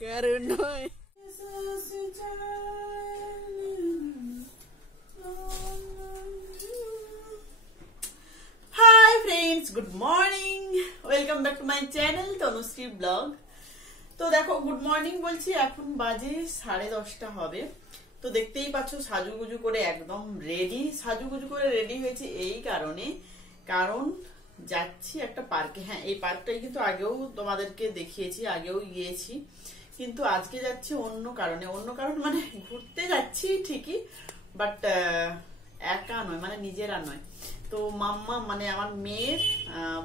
করুণায়। Hi friends, good morning, welcome back to my channel Tanushree blog. তো দেখো, good morning বলছি, এখন বাজে 10:30 হবে। তো দেখতেই পাচ্ছ সাজুগুজু করে একদম রেডি। সাজুগুজু করে রেডি হয়েছে এই কারণে, কারণ যাচ্ছি একটা পার্কে। হ্যাঁ, এই পার্কটাই কিন্তু আগেও তোমাদেরকে দেখিয়েছি, আগেও গিয়েছি, কিন্তু আজকে যাচ্ছি অন্য কারণে। অন্য কারণ মানে ঘুরতে যাচ্ছি ঠিকই, বাট একা নয়, মানে নিজেরা নয়। তো মাম্মা মানে আমার মেয়ের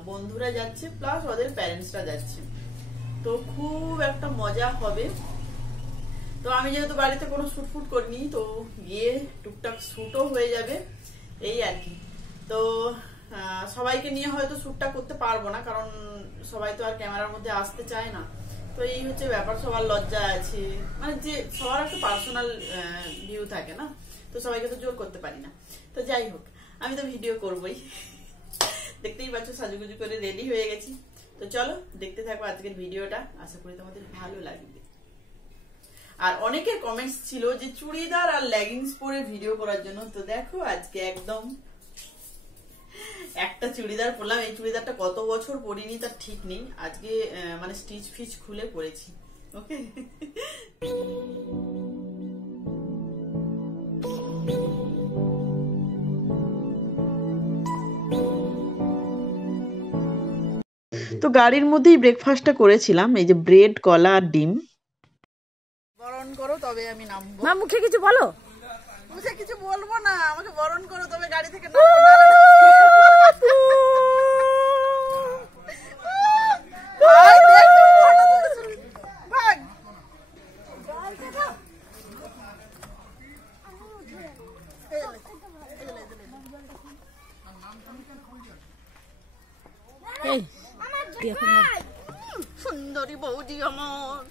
বন্ধুরা যাচ্ছে, প্লাস ওদের প্যারেন্টসরা যাচ্ছে। তো খুব একটা মজা হবে। তো আমি যেহেতু বাড়িতে কোনো শুট ফুট করিনি, তো গিয়ে টুকটাক শুটও হয়ে যাবে, এই আর কি। তো সবাইকে নিয়ে হয়তো শুটটা করতে পারবো না, কারণ সবাই তো আর ক্যামেরার মধ্যে আসতে চায় না। তো এই হচ্ছে ব্যাপার, সবার লজ্জা আছে, মানে যে সবার একটা পার্সোনাল ভিউ থাকে না, তো সবাইকে তো জোর করতে পারি না। তো যাই হোক, আমি তো ভিডিও করবোই। দেখতেই পাচ্ছ সাজুগুজু করে রেডি হয়ে গেছি। তো চলো দেখতে থাকো আজকের ভিডিওটা, আশা করি তোমাদের ভালো লাগবে। আর অনেকের কমেন্টস ছিল যে চুড়িদার আর লেগিংস পরে ভিডিও করার জন্য। তো দেখো আজকে একদম একটা চুড়িদার পরলাম। এই চুড়িদারটা কত বছর পরিনি তার ঠিক নেই, আজকে মানে স্টিচ ফিচ খুলে পরেছি। ওকে, তো গাড়ির মধ্যেই ব্রেকফাস্টটা করেছিলাম, এই যে ব্রেড, কলা আর ডিম। বরণ করো তবে আমি নামবো। মা মুখে কিছু বলো। মুখে কিছু বলবো না, আমাকে বরণ করো তবে গাড়ি থেকে সুন্দরী বৌদি আমার।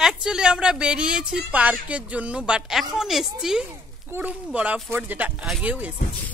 অ্যাকচুয়ালি আমরা বেরিয়েছি পার্কের জন্য, বাট এখন এসছি কুড়ুমবড়া ফোর্ট, যেটা আগেও এসেছি।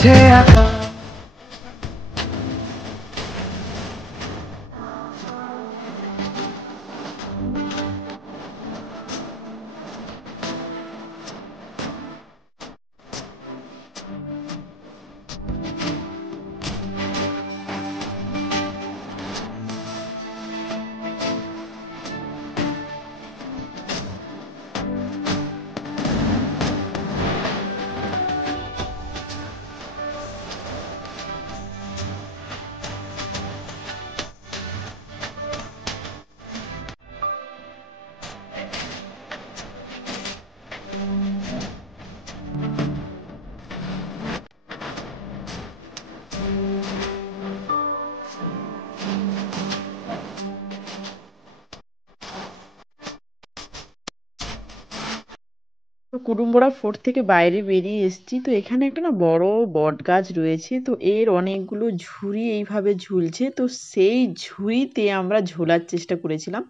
আছে তো কুটুম্বরা ফোর্ট থেকে বাইরে বেরিয়ে এসেছি। তো এখানে একটা না বড় বট গাছ রয়েছে, তো এর অনেকগুলো ঝুড়ি এইভাবে ঝুলছে। তো সেই ঝুড়িতে আমরা ঝোলার চেষ্টা করেছিলাম।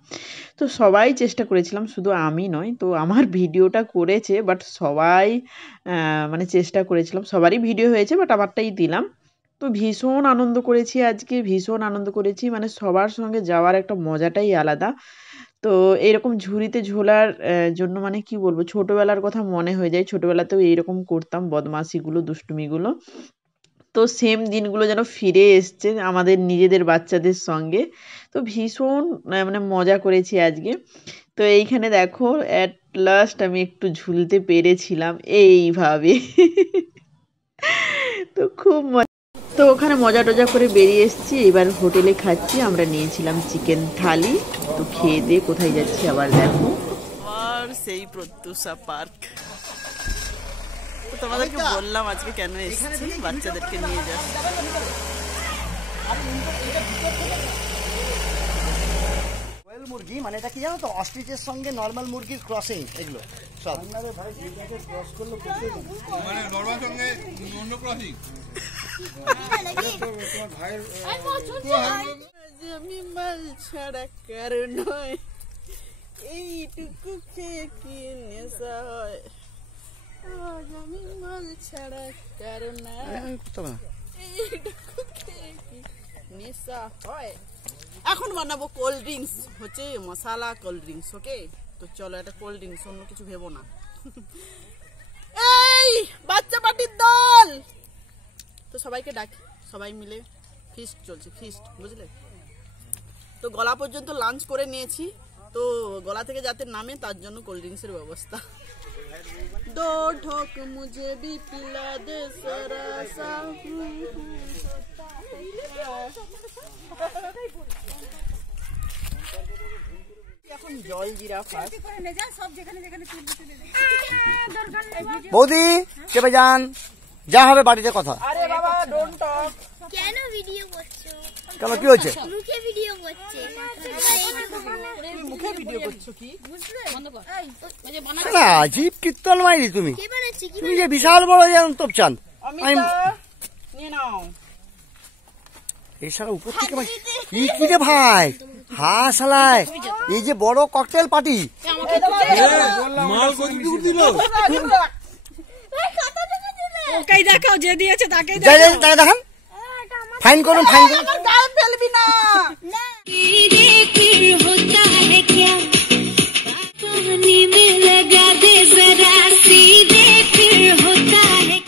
তো সবাই চেষ্টা করেছিলাম, শুধু আমি নয়। তো আমার ভিডিওটা করেছে, বাট সবাই মানে চেষ্টা করেছিলাম, সবারই ভিডিও হয়েছে, বাট আমারটাই দিলাম। তো ভীষণ আনন্দ করেছি আজকে, ভীষণ আনন্দ করেছি, মানে সবার সঙ্গে যাওয়ার একটা মজাটাই আলাদা। তো এরকম ঝুড়িতে ঝোলার জন্য মানে কি বলবো, ছোটবেলার কথা মনে হয়ে যায়। ছোটবেলাতেও এইরকম করতাম বদমাশিগুলো, দুষ্টুমিগুলো। তো সেম দিনগুলো যেন ফিরে এসছে আমাদের নিজেদের বাচ্চাদের সঙ্গে। তো ভীষণ মানে মজা করেছি আজকে। তো এইখানে দেখো অ্যাট লাস্ট আমি একটু ঝুলতে পেরেছিলাম এইভাবে। তো খুব তো ওখানে মজা টজা করে বেরিয়ে এসেছি। এবার হোটেলে খাচ্ছি, আমরা নিয়েছিলাম চিকেন থালি। তো খেয়ে দিয়ে কোথায় যাচ্ছি আবার দেখো, আর সেই প্রত্যুষা পার্ক। তো তোমাদেরকে বললাম আজকে কেন এসেছি, বাচ্চাদেরকে নিয়ে যাচ্ছি। কোয়েল মুরগি মানে এটা কি জানো তো, অস্ট্রিচের সঙ্গে নর্মাল মুরগির ক্রসিং এগুলো সব। মানে নরমাল সঙ্গে অন্য ক্রসিং। আমি মাল ছাড়া কারো নয়, এইটুকু খেয়ে কি নেশা হয়। আমি মাল ছাড়া কারো না, এইটুকু খেয়ে কি নেশা হয়। এখন বানাবো কোল্ড ড্রিঙ্কস, হচ্ছে মশালা কোল্ড ড্রিঙ্কস। ওকে, তো চলো একটা কোল্ড ড্রিঙ্কস, অন্য কিছু ভেবো না। এই বাচ্চা পার্টির দল, তো সবাইকে ডাকি, সবাই মিলে ফিস্ট চলছে, ফিস্ট, বুঝলে। তো গলা পর্যন্ত লাঞ্চ করে নিয়েছি, তো গলা থেকে যাতে নামে তার জন্য কোল্ড ড্রিঙ্কসের ব্যবস্থা। দো ঢোক মুঝে ভি পিলা দে সারা সা। এখন জল জিরা ফার্স্ট। বৌদি চেপে যান, যা হবে বাড়িতে কথা। আরে বাবা ডোন্ট টক। কেন ভিডিও করছো? কেন কি হয়েছে? মুখে ভিডিও করছে। মুখে ভিডিও করছো কি? না জীব কীর্তন মাইরি তুমি, কে বানাচ্ছে? কি তুমি যে বিশাল বড় তোপ চাঁদ। নিয়ে নাও। এই সারা উপর থেকে কি রে ভাই, হাঁ শালায়, এই যে বড় ককটেল পার্টি। মাল কত দূর দিল? ওকেই দেখাও, যে দিয়েছে তাকেই দেখান, ফাইন করুন, ফাইন করুন। গায়ে ফেলবি না। होता है क्या कहानी में लगा दे जरा सीधे फिर होता है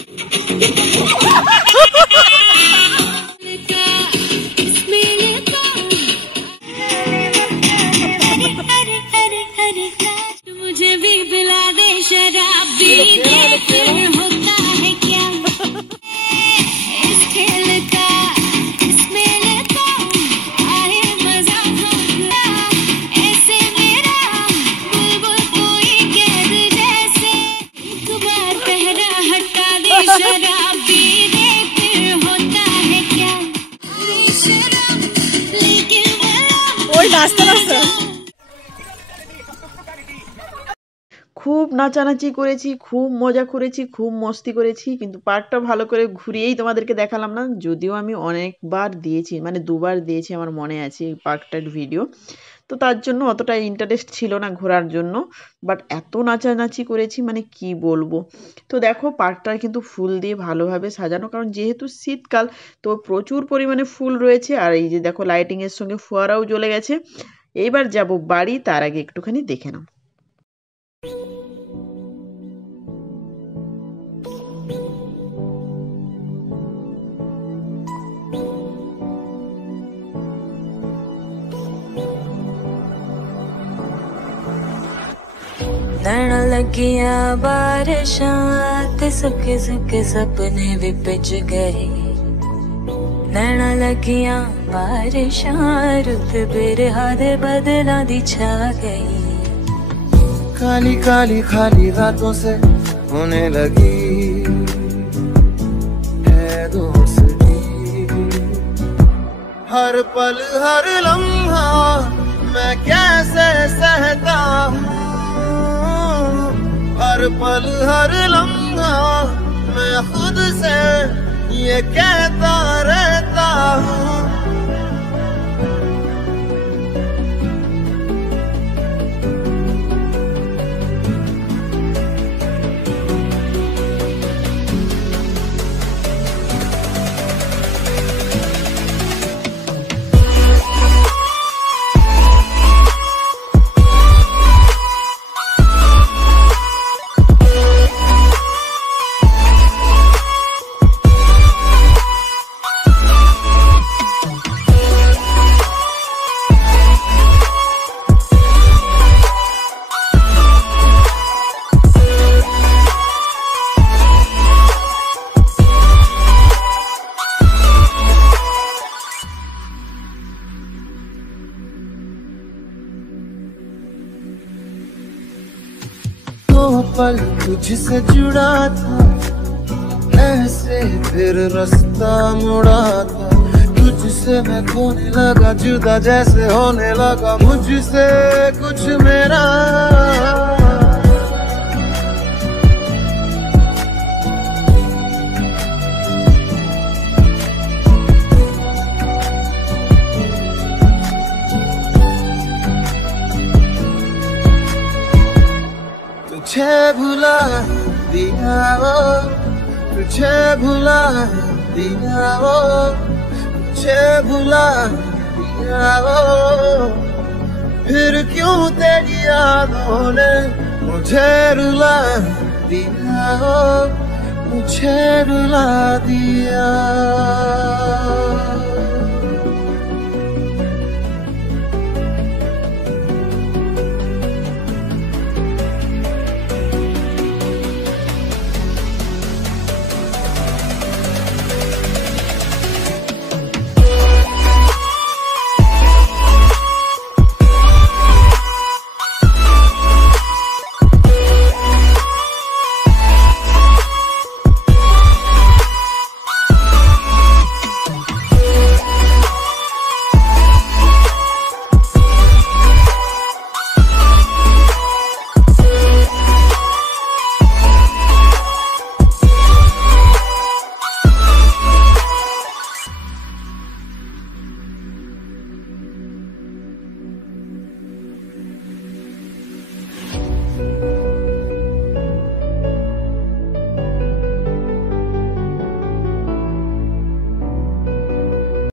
मुझे भी पिला दे शराब भी दे फिर होता है क्या इस खेल का इसमें तो आए मजा ऐसे मेरा बुलबुल कोई कैद जैसे एक बार पहरा हटा दे शराब भी दे फिर होता है क्या शराब लेकिन ওই নাচতে নাচতে খুব নাচানাচি করেছি, খুব মজা করেছি, খুব মস্তি করেছি, কিন্তু পার্কটা ভালো করে ঘুরিয়েই তোমাদেরকে দেখালাম না। যদিও আমি অনেকবার দিয়েছি, মানে 2বার দিয়েছি আমার মনে আছে এই পার্কটার ভিডিও। তো তার জন্য অতটা ইন্টারেস্ট ছিল না ঘোরার জন্য, বাট এত নাচানাচি করেছি মানে কি বলবো। তো দেখো পার্কটা কিন্তু ফুল দিয়ে ভালোভাবে সাজানো, কারণ যেহেতু শীতকাল তো প্রচুর পরিমাণে ফুল রয়েছে। আর এই যে দেখো লাইটিংয়ের সঙ্গে ফোয়ারাও জ্বলে গেছে। এইবার যাব বাড়ি, তার আগে একটুখানি দেখে নাও। नैना लगिया बारिशां ते सुखे सुखे सपने भी पिच गए। नैना लगिया बारिशां रुत बिरहा दे बदला दी छा गई। काली काली खाली रातों से होने लगी है दोस्ती, हर पल हर लम्हा मैं कैसे सहता हूँ, हर पल हर लम्हा मैं खुद से ये कहता रहता हूँ। पल तुझसे जुड़ा था, ऐसे फिर रास्ता मुड़ा था। तुझसे मैं खोने लगा, जुदा जैसे होने लगा मुझसे कुछ मेरा। तुझे भुला दिया वो, तुझे भुला दिया वो, तुझे भुला दिया वो, फिर क्यों तेरी यादों ने मुझे रुला दिया वो, मुझे रुला दिया।